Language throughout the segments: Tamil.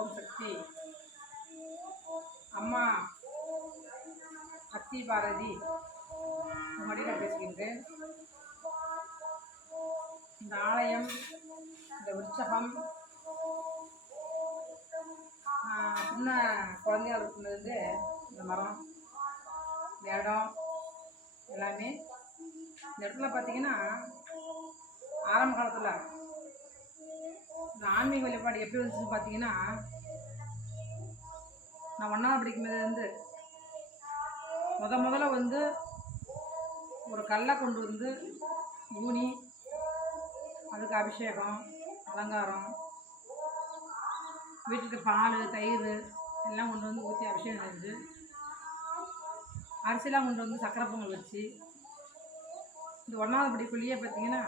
ஓம் சக்தி. அம்மா அத்தி பாரதி. உங்களிடம் பேசுகின்றேன். இந்த ஆலயம் இந்த உற்சகம் சின்ன குழந்தையாக இருக்கும்போது இந்த மரம் இந்த இடம் எல்லாமே. இந்த இடத்துல பார்த்தீங்கன்னா ஆரம்ப காலத்தில் ஆன்மீக வழிபாடு எப்படி வந்துச்சுன்னு பார்த்தீங்கன்னா நான் ஒன்றாவது படிக்கும்போது வந்து முத முதல்ல வந்து ஒரு கல்லை கொண்டு வந்து ஊனி அதுக்கு அபிஷேகம் அலங்காரம் வீட்டுக்கு பால் தயிர் எல்லாம் கொண்டு வந்து ஊற்றி அபிஷேகம் செஞ்சு அரிசிலாம் கொண்டு வந்து சக்கரை பொங்கல் வச்சு இந்த ஒன்றாவது படிக்குள்ளேயே பார்த்தீங்கன்னா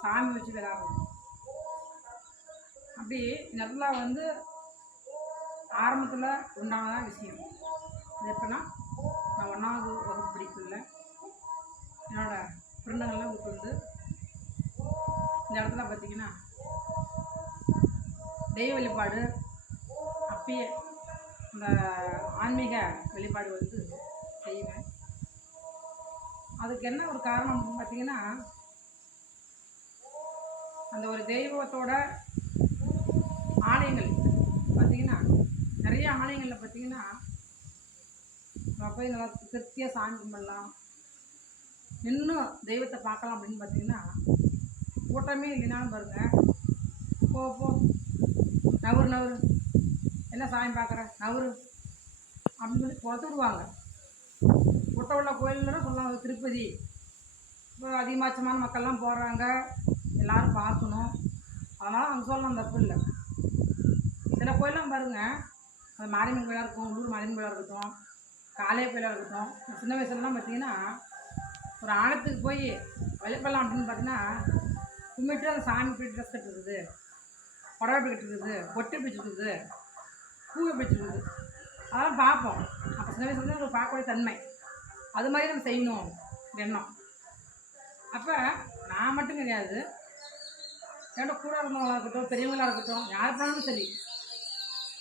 சாமி வச்சு விளையாடுறோம் அப்படி நல்லா வந்து ஆரம்பத்தில் உண்டானதான் விஷயம். இது எப்படின்னா நான் ஒன்றாவது வகுப்பு படிக்கல. என்னோடய ஃப்ரெண்டுங்கள்லாம் வீட்டு வந்து இந்த இடத்துல பார்த்திங்கன்னா தெய்வ வழிபாடு அப்பயே அந்த ஆன்மீக வழிபாடு வந்து செய்வேன். அதுக்கு என்ன ஒரு காரணம் பார்த்திங்கன்னா அந்த ஒரு தெய்வத்தோட ஆலயங்கள் பார்த்தீங்கன்னா நிறைய ஆலயங்களில் பார்த்தீங்கன்னா போய் நல்லா திருப்தியாக சாமி கும்பிடலாம். இன்னும் தெய்வத்தை பார்க்கலாம் அப்படின்னு பார்த்தீங்கன்னா கூட்டமே இல்லைனாலும் பாருங்க. போ போ. நவரு நவரு என்ன சாமி பார்க்குற? நவரு அப்படின்னு சொல்லி புறத்து விடுவாங்க. கூட்டம் உள்ள கோயில்னு சொல்லலாம் திருப்பதி. இப்போ அதிகமாச்சமான மக்கள்லாம் போடுறாங்க எல்லோரும் பார்க்கணும். அதனால் அங்கே சொல்லலாம் தப்பு இல்லை. சில கோயிலாம் பாருங்க. அது மாரியம்மன் கோயிலாக இருக்கும் உள்ளூர் மாரியம்மன் கோயிலாக இருக்கட்டும் காளைய கோயிலாக இருக்கட்டும் சின்ன வயசுலலாம் பார்த்தீங்கன்னா ஒரு ஆழத்துக்கு போய் வழிபடலாம் அப்படின்னு பார்த்தீங்கன்னா கும்பிட்டு அந்த சாமி போய் ட்ரெஸ் கட்டுறது புடவை கட்டுறது பொட்டு பிடிச்சிருக்குது பூவை பிடிச்சிருக்குது அதெல்லாம் பார்ப்போம். அப்போ சின்ன வயசுலேருந்து ஒரு பார்க்கக்கூடிய தன்மை. அது மாதிரி நம்ம செய்யணும் எண்ணம். அப்போ நான் மட்டும் கிடையாது. என்னோட கூட இருந்தவங்களாக இருக்கட்டும் பெரியவங்களாக இருக்கட்டும் யார் போனாலும் சரி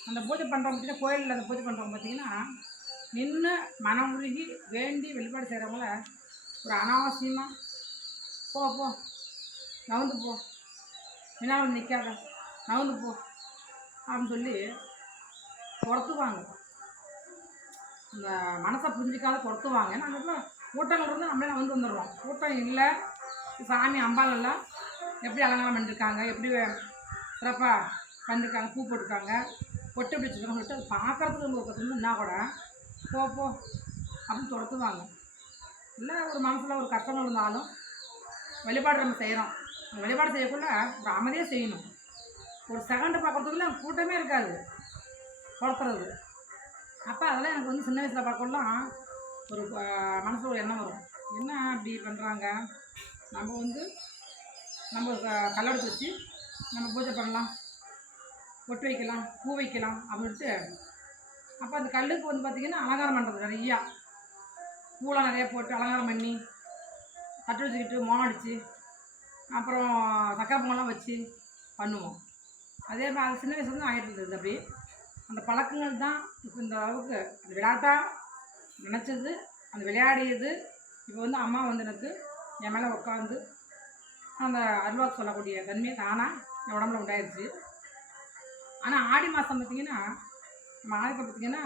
அந்த பூஜை பண்ணுறவங்க பார்த்திங்கன்னா கோயிலில் அந்த பூஜை பண்ணுறவங்க பார்த்தீங்கன்னா நின்று மனம் உருகி வேண்டி வெளிப்பாடு செய்கிறவங்கள ஒரு அனாவசியமாக போ போ நவுந்து போ. என்ன வந்து நிற்காத நவுந்து போ அப்படின்னு சொல்லி துரத்துவாங்க இந்த மனசை புரிஞ்சிக்காத துரத்துவாங்க ஏன்னா அந்த கூட்டங்கள் இருந்து நம்மளே வந்து வந்துடுறோம். கூட்டம் இல்லை சாமி அம்பாலெல்லாம் எப்படி அலங்காரம் பண்ணிருக்காங்க எப்படி சிறப்பாக பண்ணிருக்காங்க பூ போட்டிருக்காங்க. பொட்டு எப்படி வச்சுருக்காங்க சொல்லிட்டு அது பார்க்குறதுக்கு நம்ம பக்கத்துல என்ன கூட போ போ அப்படின்னு துரத்துவாங்க. இல்லை ஒரு மனசில் ஒரு கஷ்டம் இருந்தாலும் வழிபாடு நம்ம செய்கிறோம் அந்த வழிபாடு செய்யக்குள்ள ஒரு அமைதியாக செய்யணும். ஒரு செகண்டு பார்க்குறதுக்குள்ள கூட்டமே இருக்காது. துரத்துறது. அப்போ அதெல்லாம் எனக்கு வந்து சின்ன வயசில் பார்க்கலாம் ஒரு மனசில் ஒரு எண்ணம் வரும். என்ன அப்படி பண்ணுறாங்க நம்ம வந்து நம்ம க- கல்லெடுத்து வச்சு நம்ம பூஜை பண்ணலாம். பொட்டு வைக்கலாம் பூ வைக்கலாம் அப்படின்ட்டு. அப்போ அந்த கல்லுக்கு வந்து பார்த்திங்கன்னா அலங்காரம் பண்ணுறது நிறையா. பூலாம் நிறையா போட்டு அலங்காரம் பண்ணி தட்டு வச்சுக்கிட்டு மோனம் அடித்து அப்புறம் சக்கரை பொங்கலாம் வச்சு பண்ணுவோம். அதே மாதிரி அது சின்ன வயசுலேருந்து ஆகிட்டு இருந்தது அப்படி அந்த பழக்கங்கள் தான் இப்போ இந்த அளவுக்கு அந்த விளையாட்டாக நினச்சது அந்த விளையாடியது. இப்போ வந்து அம்மா வந்து எனக்கு என் மேலே உட்காந்து அந்த அருவாக்கு சொல்லக்கூடிய தன்மையை தானாக என் உடம்புல உண்டாயிருச்சு. ஆனால் ஆடி மாதம் பார்த்திங்கன்னா நம்ம ஆயத்தை பார்த்திங்கன்னா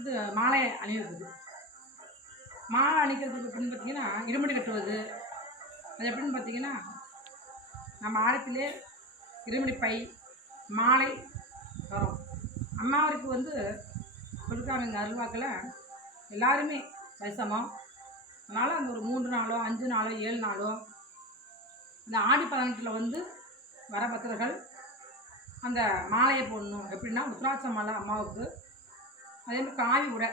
இது மாலை அணிவிக்குது மாலை அணிக்கிறதுக்கு எப்படின்னு பார்த்தீங்கன்னா இருமுடி கட்டுவது. அது எப்படின்னு பார்த்தீங்கன்னா நம்ம ஆலயத்திலே இருமுடி பை மாலை வரும். அம்மாவருக்கு வந்து கொடுக்காங்க அருள்வாக்கில். எல்லாருமே வைசமம் அதனால் அந்த ஒரு மூன்று நாளோ அஞ்சு நாளோ ஏழு நாளோ இந்த ஆடி பதினெட்டில் வந்து வர பக்தர்கள் அந்த மாலையை போடணும். எப்படின்னா உத்ராட்ச மாலை அம்மாவுக்கு. அதே மாதிரி காவி உடை.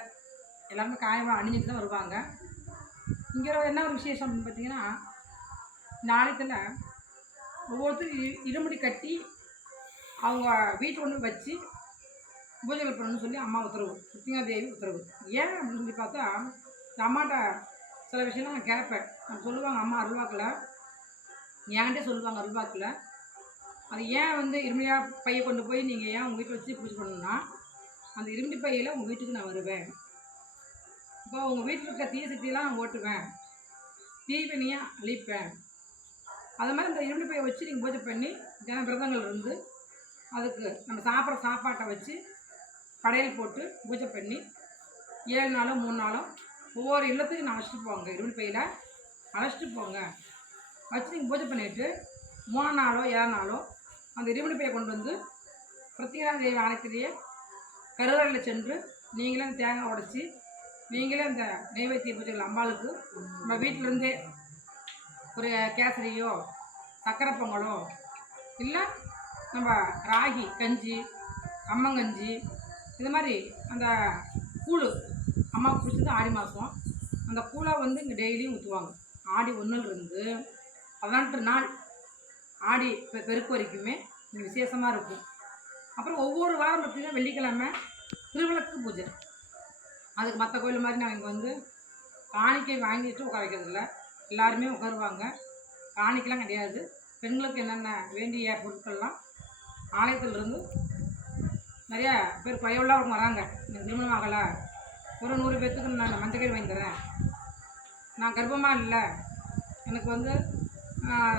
எல்லாருமே காயமாக அணிஞ்சிட்டு தான் வருவாங்க. இங்கே என்ன ஒரு விசேஷம் அப்படின்னு பார்த்தீங்கன்னா இந்த ஒவ்வொருத்தரும் இருமுடி கட்டி அவங்க வீட்டு கொண்டு வச்சு பூஜைகள் பண்ணணும்னு சொல்லி அம்மா உத்தரவு சுத்திங்கா தேவி உத்தரவு. ஏன் அப்படின்னு சொல்லி பார்த்தா இந்த அம்மாட்ட சில விஷயம்லாம் நான் கேட்பேன். நான் சொல்லுவாங்க அம்மா அருள்வாக்கில். என்கிட்டே சொல்லுவாங்க அருள்வாக்கில். அது ஏன் வந்து இரும்பியா பையை கொண்டு போய் நீங்கள் ஏன் உங்கள் வீட்டில் வச்சு பூஜை பண்ணணும்னா அந்த இரும்பி பையில் உங்கள் வீட்டுக்கு நான் வருவேன். இப்போ உங்கள் வீட்டில் இருக்க தீய சக்தியெல்லாம் நான் ஓட்டுவேன். தீவினையை அழிப்பேன். அது மாதிரி இந்த இரும்பி பையை வச்சு நீங்கள் பூஜை பண்ணி தின விரதங்கள் இருந்து அதுக்கு நம்ம சாப்பிட்ற சாப்பாட்டை வச்சு கடையில் போட்டு பூஜை பண்ணி ஏழு நாளோ மூணு நாளோ ஒவ்வொரு இல்லத்துக்கும் நான் அழைச்சிட்டு போங்க இரும்பு பையில் அழைச்சிட்டு போங்க. வச்சு நீங்கள் பூஜை பண்ணிவிட்டு மூணு நாளோ ஏழு நாளோ அந்த இரும்பு கொண்டு வந்து பிரத்யேகா தேவி ஆலயத்திலேயே கருவறையில் சென்று நீங்களே அந்த தேங்காய் உடச்சி நீங்களே அந்த நெய்வேத்திய பூஜைகள் அம்பாளுக்கு நம்ம வீட்டிலேருந்தே ஒரு கேசரியோ சக்கரை பொங்கலோ இல்லை நம்ம ராகி கஞ்சி அம்மங்கஞ்சி இது மாதிரி அந்த கூழ் அம்மாவுக்கு பிடிச்சது ஆடி மாதம் அந்த கூழை வந்து இங்கே டெய்லியும் ஊற்றுவாங்க ஆடி ஒன்றுலேருந்து பதினெட்டு நாள் ஆடி பெ- பெருக்கு வரைக்குமே விசேஷமாக இருக்கும். அப்புறம் ஒவ்வொரு வாரம் பார்த்திங்கன்னா வெள்ளிக்கிழமை திருவிளக்கு பூஜை. அதுக்கு மற்ற கோயில் மாதிரி நாங்கள் இங்கே வந்து காணிக்கை வாங்கிட்டு உட்கார வைக்கிறதில்ல எல்லாருமே உட்காருவாங்க. காணிக்கெலாம் கிடையாது. பெண்களுக்கு என்னென்ன வேண்டிய பொருட்கள்லாம் ஆலயத்திலிருந்து நிறையா பேர் குறைவுள்ளவங்க வராங்க. எனக்கு திருமணம் ஆகலை. ஒரு நூறு பேர்த்துக்கு நான் மஞ்சக்கறி கயிறு வாங்கி தரேன். நான் கர்ப்பமாக இல்லை. எனக்கு வந்து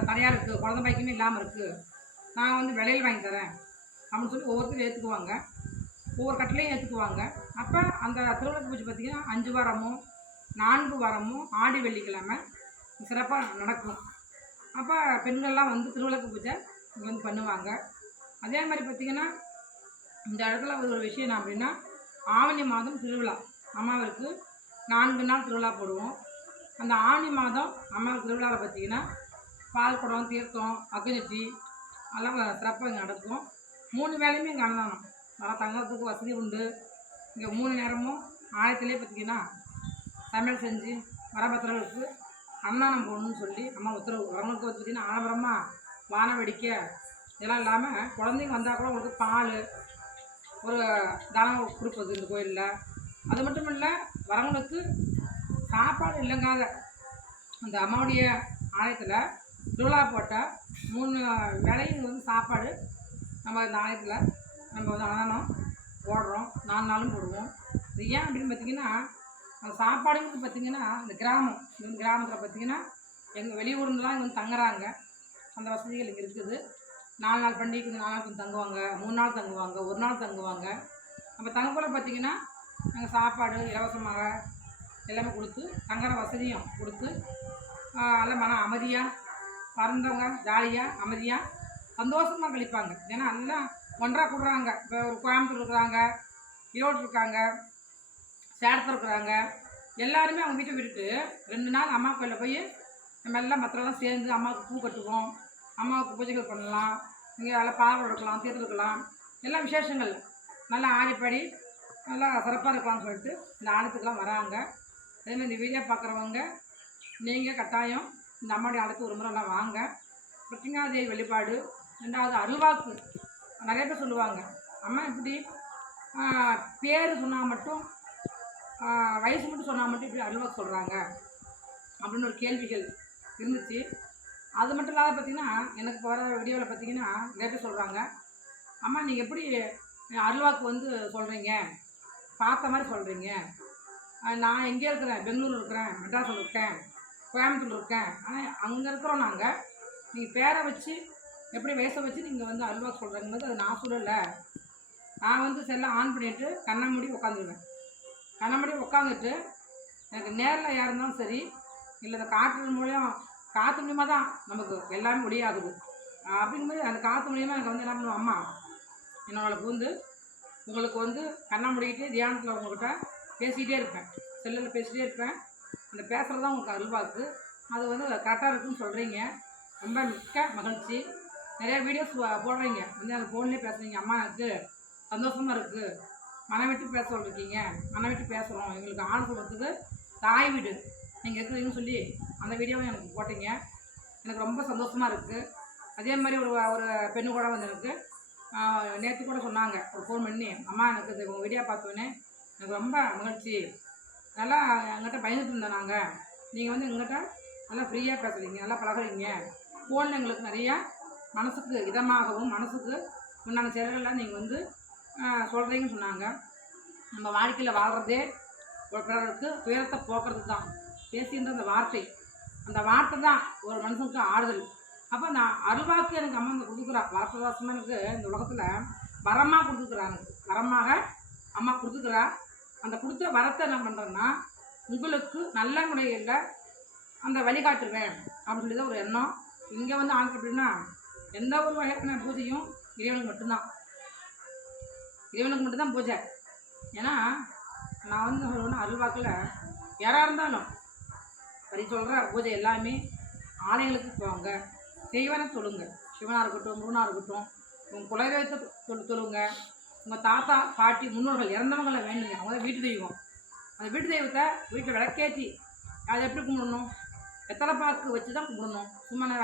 தனியாக இருக்குது குழந்தை பாய்க்குமே இல்லாமல் இருக்குது நான் வந்து விலையில் வாங்கி தரேன். அப்படின்னு சொல்லி ஒவ்வொருத்தரும் ஏற்றுக்குவாங்க ஒவ்வொரு கட்டிலையும் ஏற்றுக்குவாங்க அப்போ அந்த திருவிளக்கு பூஜை பார்த்திங்கன்னா அஞ்சு வாரமும் நான்கு வாரமும் ஆடி வெள்ளிக்கிழமை சிறப்பாக நடக்கும். அப்போ பெண்கள்லாம் வந்து திருவிளக்கு பூஜை இங்கே வந்து பண்ணுவாங்க. அதே மாதிரி பார்த்திங்கன்னா இந்த இடத்துல ஒரு விஷயம் என்ன அப்படின்னா ஆவணி மாதம் திருவிழா. அம்மாவிற்கு நான்கு நாள் திருவிழா போடுவோம். அந்த ஆவணி மாதம் அம்மாவுக்கு திருவிழாவில் பார்த்திங்கன்னா பால் குடம் தீர்த்தம் அக்னிச்சி எல்லாம் சிறப்பாக இங்கே நடக்கும். மூணு வேலையுமே இங்கே அன்னதானம் நல்லா தங்கிறதுக்கு வசதி உண்டு. இங்கே மூணு நேரமும் ஆலயத்திலே பார்த்திங்கன்னா சமையல் செஞ்சு வரபத்திரர்களுக்கு அன்னதானம் போடணும்னு சொல்லி அம்மா உத்தரவு வரவங்களுக்கு வந்து பார்த்திங்கன்னா ஆடம்பரமாக வான வெடிக்கை இதெல்லாம் இல்லாமல் குழந்தைங்க வந்தால் கூட உங்களுக்கு பால் ஒரு தானம் கொடுப்பது இந்த கோயிலில். அது மட்டும் இல்லை வரவங்களுக்கு சாப்பாடு இல்லைங்காத அந்த அம்மாவுடைய ஆலயத்தில் திருவிழா போட்டால் மூணு வேலையும் வந்து சாப்பாடு. நம்ம நாணயத்தில் நம்ம வந்து அன்னதானம் போடுறோம் நாலு நாளும் போடுவோம். இது ஏன் அப்படின்னு பார்த்தீங்கன்னா அந்த சாப்பாடுங்கிறது பார்த்தீங்கன்னா இந்த கிராமம் இந்த கிராமத்தில் பார்த்தீங்கன்னா எங்கள் வெளியூர்லாம் இங்கே வந்து தங்குறாங்க. அந்த வசதிகள் இங்கே இருக்குது. நாலு நாள் பண்டிகைக்கு வந்து நாலு நாள் தங்குவாங்க மூணு நாள் தங்குவாங்க ஒரு நாள் தங்குவாங்க. நம்ம தங்கக்குள்ள பார்த்தீங்கன்னா நாங்கள் சாப்பாடு இலவசமாக எல்லாமே கொடுத்து தங்குற வசதியும் கொடுத்து நல்ல மன அமைதியாக பறந்தவங்க ஜாலியாக அமைதியாக சந்தோஷமாக கழிப்பாங்க. ஏன்னா எல்லாம் ஒன்றா கூடுறாங்க. இப்போ ஒரு கோயம்புத்தூர் இருக்கிறாங்க ஈரோடு இருக்காங்க சேலத்தில் இருக்கிறாங்க. எல்லாருமே அவங்க வீட்டை விட்டுட்டு ரெண்டு நாள் அம்மா கோயிலில் போய் நம்ம எல்லாம் மற்றெல்லாம் சேர்ந்து அம்மாவுக்கு பூ கட்டுவோம். அம்மாவுக்கு பூஜைகள் பண்ணலாம். இங்கே நல்லா பாவம் எடுக்கலாம் தீர்த்துக்கலாம் எல்லாம் விசேஷங்கள். நல்லா ஆடிப்பாடி நல்லா சிறப்பாக இருக்கலாம்னு சொல்லிட்டு இந்த ஆணத்துக்கெலாம் வராங்க. அதே மாதிரி இந்த வீடியோ பார்க்குறவங்க நீங்கள் கட்டாயம் இந்த அம்மாவுடைய ஆலயத்துக்கு ஒரு முறை எல்லாம் வாங்க. பிரத்திங்காதேவி வழிபாடு ரெண்டாவது அருள்வாக்கு. நிறைய பேர் சொல்லுவாங்க. அம்மா இப்படி பேர் சொன்னால் மட்டும் வயசு மட்டும் சொன்னால் மட்டும் இப்படி அருள்வாக்கு சொல்கிறாங்க அப்படின்னு ஒரு கேள்விகள் இருந்துச்சு. அது மட்டும் இல்லாத பார்த்தீங்கன்னா எனக்கு போகிற வீடியோவில் பார்த்தீங்கன்னா நிறைய பேர் சொல்கிறாங்க அம்மா நீங்கள் எப்படி அருள்வாக்கு வந்து சொல்கிறீங்க பார்த்த மாதிரி சொல்கிறீங்க நான் எங்கே இருக்கிறேன்? பெங்களூர் இருக்கிறேன் மெட்ராஸில் இருக்கேன். கோயம்புத்தூர் இருக்கேன். ஆனால் அங்கே இருக்கிறோம் நாங்கள் நீங்கள் பேரை வச்சு எப்படி வயசை வச்சு நீங்கள் வந்து அல்வா சொல்கிறீங்கிறது அது நான் சொல்லலை. நான் வந்து செல்லை ஆன் பண்ணிவிட்டு கண்ணை மூடி உட்காந்துருவேன் கண்ணை மூடி உட்காந்துட்டு எனக்கு நேரில் யார் இருந்தாலும் சரி இல்லை இந்த காற்று மூலியம் காற்று மூலியமாக தான் நமக்கு எல்லாமே ஒளியாகுது. அப்படிங்கும்போது அந்த காற்று மூலியமாக எனக்கு வந்து என்ன பண்ணுவோம் அம்மா என்னோட பூந்து உங்களுக்கு வந்து கண்ணை முடிக்கிட்டு தியானத்தில் உங்கள்கிட்ட பேசிக்கிட்டே இருப்பேன். செல்லில் பேசிகிட்டே இருப்பேன். அந்த பேசுகிறது தான் உங்களுக்கு அல்வாக்கு அது வந்து கரெக்டாக இருக்குன்னு சொல்கிறீங்க ரொம்ப மிக்க மகிழ்ச்சி. நிறைய வீடியோஸ் போடுறீங்க. வந்து அந்த ஃபோன்லேயே பேசுகிறீங்க அம்மா எனக்கு சந்தோஷமாக இருக்குது மனம் விட்டு பேச சொல்லிருக்கீங்க. மனம் விட்டு பேசுகிறோம் எங்களுக்கு ஆண் சொல்கிறதுக்கு தாய் வீடு. நீங்கள் இருக்கிறீங்கன்னு சொல்லி அந்த வீடியோவும் எனக்கு போட்டீங்க. எனக்கு ரொம்ப சந்தோஷமாக இருக்குது அதே மாதிரி ஒரு ஒரு பெண்ணு கூட வந்து எனக்கு நேற்று கூட சொன்னாங்க. ஒரு ஃபோன் பண்ணி அம்மா எனக்கு உங்கள் வீடியோ பார்த்தோன்னே எனக்கு ரொம்ப மகிழ்ச்சி. நல்லா எங்கிட்ட பயந்துட்டு இருந்தோம் நாங்கள் நீங்கள் வந்து எங்கிட்ட நல்லா ஃப்ரீயாக பேசுகிறீங்க நல்லா பழகுறீங்க. ஃபோனில் எங்களுக்கு நிறையா மனசுக்கு இதமாகவும் மனசுக்கு உண்டான செயல்களில் நீங்கள் வந்து சொல்கிறீங்கன்னு சொன்னாங்க. நம்ம வாழ்க்கையில் வாழ்கிறதே ஒரு பிறருக்கு துயரத்தை போக்குறது தான் பேசுகின்ற அந்த வார்த்தை அந்த வார்த்தை தான் ஒரு மனுஷனுக்கு ஆறுதல். அப்போ நான் அருள்வாக்கு எனக்கு அம்மா இந்த கொடுக்குறா. வரப்பிரதாசமாக எனக்கு இந்த உலகத்தில் வரமாக கொடுத்துருக்குறாங்க வரமாக அம்மா கொடுத்துக்கிறா அந்த கொடுத்த வரத்தை என்ன பண்ணுறேன்னா உங்களுக்கு நல்ல முறையில் அந்த வழிகாட்டுவேன் அப்படின்னு சொல்லி தான் ஒரு எண்ணம். இங்கே வந்து ஆண்கள் அப்படின்னா எந்த ஒரு வகையான பூஜையும் இறைவனுக்கு மட்டும்தான். இறைவனுக்கு மட்டும்தான் பூஜை. ஏன்னா நான் வந்து சொல்லணும்னா அருள்வாக்கில் யாராக இருந்தாலும் பரி சொல்கிற பூஜை எல்லாமே ஆலயங்களுக்கு போங்க. தெய்வனை தொழுங்க. சிவனாக இருக்கட்டும் முருகனாக இருக்கட்டும் உங்கள் குலதெய்வத்தை தொழு தொழுங்க. உங்கள் தாத்தா பாட்டி முன்னோர்கள் இறந்தவங்களை வேண்டுங்க. அவங்க தான் வீட்டு தெய்வம். அந்த வீட்டு தெய்வத்தை வீட்டில் விளக்கேற்றி அதை எப்படி கும்பிடணும்? வெத்தலை பாக்கு வச்சு தான் கும்பிடணும். சும்மா நான்